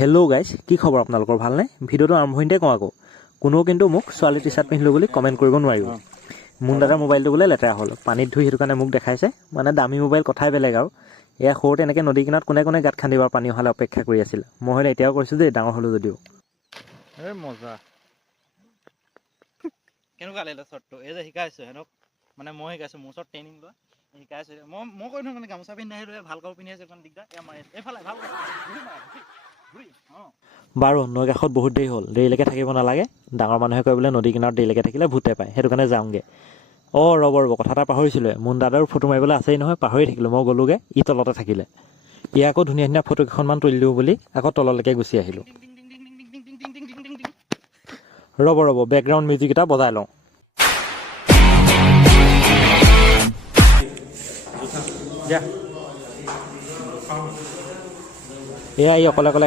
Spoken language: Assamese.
হেল্ল' গাইজ, কি খবৰ আপোনালোকৰ? ভালনে? ভিডিঅ'টো আৰম্ভণিতে কওঁ আকৌ, কোনেও কিন্তু মোক ছোৱালী টি চাৰ্ট পিন্ধিলোঁ বুলি কমেণ্ট কৰিব নোৱাৰিব। মুন দাদাৰ মোবাইলটো বোলে লেতেৰা হ'ল, পানীত ধুই সেইটো কাৰণে মোক দেখাইছে। মানে দামী মোবাইল কথাই বেলেগ আৰু। এয়া সৰুতে এনেকৈ নদী কিনাৰত কোনে কোনে গাঁত খান্দিব পানী অহালে অপেক্ষা কৰি আছিল। মই হ'লে এতিয়াও কৈছোঁ যে ডাঙৰ হ'লোঁ যদিও। মজা কেনেকুৱা লাগিলে শ্বৰ্টটো? এই যে শিকাইছোঁ সিহঁতক, মানে মই শিকাইছোঁ, মোৰ ওচৰত ট্ৰেইনিং লোৱা শিকাইছোঁ। মই কৈ দিওঁ মানে গামোচা পিন্ধি আহিলোঁ, ভাল কাপোৰ পিন্ধি আহিছোঁ, এখন দিগদাৰ। এইফালে ভাল বাৰু নৈ কাষত বহুত দেৰি হ'ল, দেৰিলৈকে থাকিব নালাগে। ডাঙৰ মানুহে কয় বোলে নদী কিনাৰত দেৰিলৈকে থাকিলে ভূতে পায়, সেইটো কাৰণে যাওঁগৈ। ৰ'ব কথা এটা পাহৰিছিলোঁ, মুন দাদাৰো ফটো মাৰিবলৈ আছেই নহয়, পাহৰি থাকিলোঁ। মই গ'লোগৈ, ই তলতে থাকিলে। ই আকৌ ধুনীয়া ধুনীয়া ফটো কেইখনমান তুলি দিওঁ বুলি আকৌ তললৈকে গুচি আহিলোঁ। ৰ'ব বেকগ্ৰাউণ্ড মিউজিক এটা বজাই লওঁ। এয়া ই অকলে অকলে